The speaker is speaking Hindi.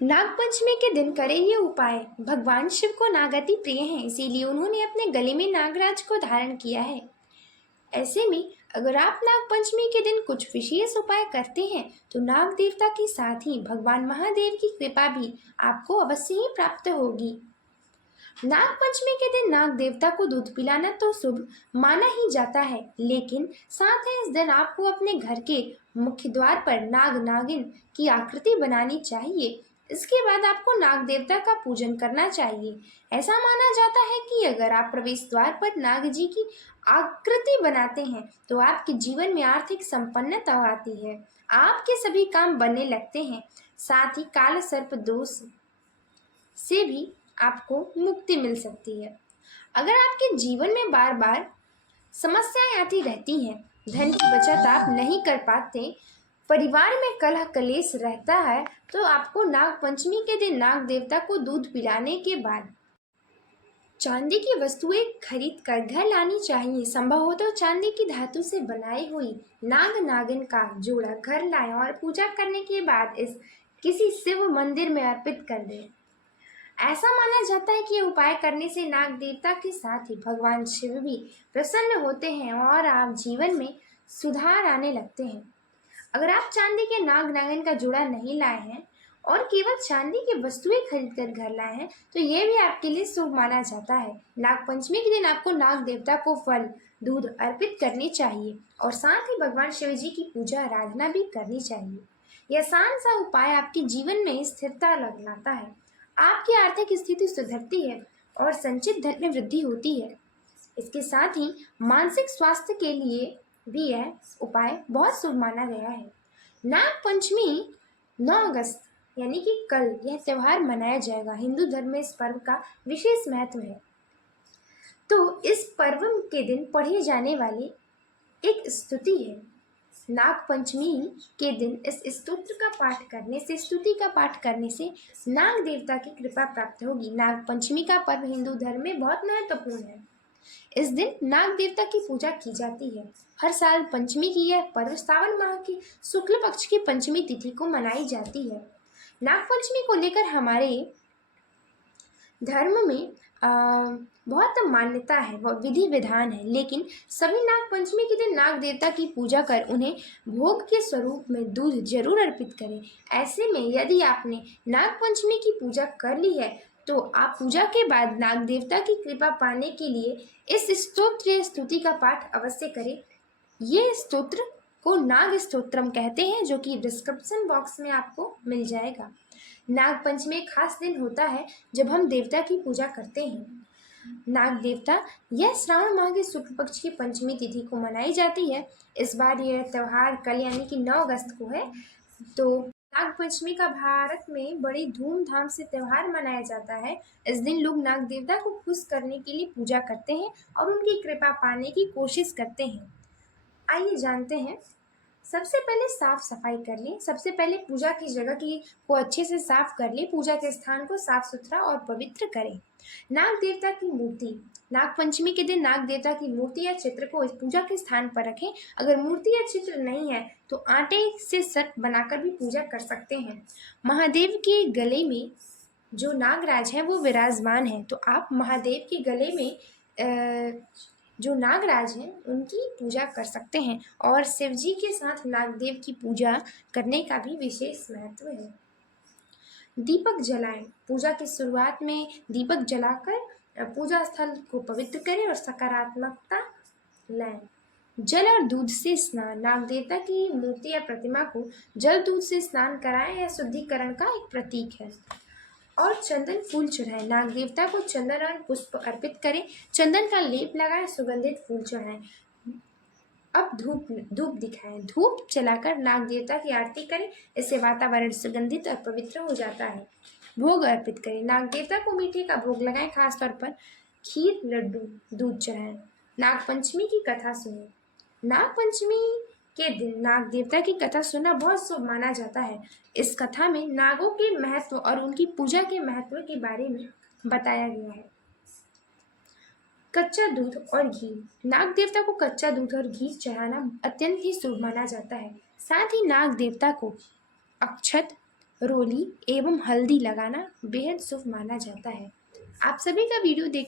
नागपंचमी के दिन करें ये उपाय। भगवान शिव को नाग अति प्रिय हैं, इसीलिए उन्होंने अपने गले में नागराज को धारण किया है। ऐसे में अगर आप नागपंचमी के दिन कुछ विशेष उपाय करते हैं तो नाग देवता के साथ ही भगवान महादेव की कृपा भी आपको अवश्य ही प्राप्त होगी। नागपंचमी के दिन नाग देवता को दूध पिलाना तो शुभ माना ही जाता है, लेकिन साथ ही इस दिन आपको अपने घर के मुख्य द्वार पर नाग नागिन की आकृति बनानी चाहिए। इसके बाद आपको नाग देवता का पूजन करना चाहिए। ऐसा माना जाता है कि अगर आप प्रवेश द्वार पर नाग जी की आकृति बनाते हैं तो आपके जीवन में आर्थिक संपन्नता आती है, आपके सभी काम बनने लगते हैं। साथ ही काल सर्प दोष से भी आपको मुक्ति मिल सकती है। अगर आपके जीवन में बार बार समस्याएं आती रहती हैं, धन की बचत आप नहीं कर पाते, परिवार में कलह कलेश रहता है, तो आपको नागपंचमी के दिन नाग देवता को दूध पिलाने के बाद चांदी की वस्तुएं खरीद कर घर लानी चाहिए। संभव हो तो चांदी की धातु से बनाई हुई नाग नागिन का जोड़ा घर लाएं और पूजा करने के बाद इस किसी शिव मंदिर में अर्पित कर दें। ऐसा माना जाता है कि ये उपाय करने से नाग देवता के साथ ही भगवान शिव भी प्रसन्न होते हैं और आप जीवन में सुधार आने लगते हैं। अगर आप चांदी के नाग नागिन का जोड़ा नहीं लाए हैं और केवल चांदी की वस्तुएं खरीद कर घर लाए हैं तो ये भी आपके लिए शुभ माना जाता है। नागपंचमी के दिन आपको नाग देवता को फल दूध अर्पित करनी चाहिए और साथ ही भगवान शिव जी की पूजा आराधना भी करनी चाहिए। यह आसान सा उपाय आपके जीवन में स्थिरता लाता है, आपकी आर्थिक स्थिति सुधरती है और संचित धन में वृद्धि होती है। इसके साथ ही मानसिक स्वास्थ्य के लिए भी यह उपाय बहुत शुभ माना गया है। नागपंचमी 9 अगस्त यानी कि कल यह त्यौहार मनाया जाएगा। हिंदू धर्म में इस पर्व का विशेष महत्व है। तो इस पर्व के दिन पढ़ी जाने वाली एक स्तुति है। नागपंचमी के दिन इस स्तोत्र का पाठ करने से, स्तुति का पाठ करने से नाग देवता की कृपा प्राप्त होगी। नागपंचमी का पर्व हिंदू धर्म में बहुत महत्वपूर्ण है। इस दिन नाग देवता की पूजा की जाती है। हर साल पंचमी की यह पर्व सावन माह की शुक्ल पक्ष की पंचमी तिथि को मनाई जाती है। नागपंचमी को लेकर हमारे धर्म में बहुत मान्यता है, वह विधि विधान है, लेकिन सभी नागपंचमी के दिन नाग देवता की पूजा कर उन्हें भोग के स्वरूप में दूध जरूर अर्पित करें। ऐसे में यदि आपने नागपंचमी की पूजा कर ली है तो आप पूजा के बाद नाग देवता की कृपा पाने के लिए इस स्तोत्र या स्तुति का पाठ अवश्य करें। ये स्तोत्र को नाग स्तोत्रम कहते हैं, जो कि डिस्क्रिप्शन बॉक्स में आपको मिल जाएगा। नागपंचमी एक खास दिन होता है जब हम देवता की पूजा करते हैं। नाग देवता यह श्रावण माह के शुक्ल पक्ष की पंचमी तिथि को मनाई जाती है। इस बार यह त्यौहार कल यानी कि 9 अगस्त को है। तो नागपंचमी का भारत में बड़ी धूमधाम से त्यौहार मनाया जाता है। इस दिन लोग नाग देवता को खुश करने के लिए पूजा करते हैं और उनकी कृपा पाने की कोशिश करते हैं। आइए जानते हैं। सबसे पहले साफ सफाई कर लें। सबसे पहले पूजा की जगह को अच्छे से साफ कर लें। पूजा के स्थान को साफ सुथरा और पवित्र करें। नाग देवता की मूर्ति। नागपंचमी के दिन नाग देवता की मूर्ति या चित्र को पूजा के स्थान पर रखें। अगर मूर्ति या चित्र नहीं है तो आटे से सर्प बनाकर भी पूजा कर सकते हैं। महादेव के गले में जो नागराज है वो विराजमान है, तो आप महादेव के गले में जो नागराज हैं उनकी पूजा कर सकते हैं और शिव जी के साथ नागदेव की पूजा करने का भी विशेष महत्व है। दीपक जलाएं। पूजा की शुरुआत में दीपक जलाकर पूजा स्थल को पवित्र करें और सकारात्मकता लाएं। जल और दूध से स्नान। नाग देवता की मूर्ति या प्रतिमा को जल दूध से स्नान कराएं, यह शुद्धिकरण का एक प्रतीक है। और चंदन फूल चढ़ाएं। नाग देवता को चंदन और पुष्प अर्पित करें। चंदन का लेप लगाएं, सुगंधित फूल चढ़ाएं। अब धूप दिखाएं। धूप जलाकर नाग देवता की आरती करें, इससे वातावरण सुगंधित और पवित्र हो जाता है। भोग अर्पित करें। नाग देवता को मीठे का भोग लगाएं, खासतौर पर खीर, लड्डू, दूध चढ़ाएं। नागपंचमी की कथा सुनें। नागपंचमी के दिन नाग देवता की कथा सुनना बहुत शुभ माना जाता है। इस कथा में नागों के महत्व और उनकी पूजा के महत्व के बारे में बताया गया है। कच्चा दूध और घी। नाग देवता को कच्चा दूध और घी चढ़ाना अत्यंत ही शुभ माना जाता है। साथ ही नाग देवता को अक्षत, रोली एवं हल्दी लगाना बेहद शुभ माना जाता है। आप सभी का वीडियो देख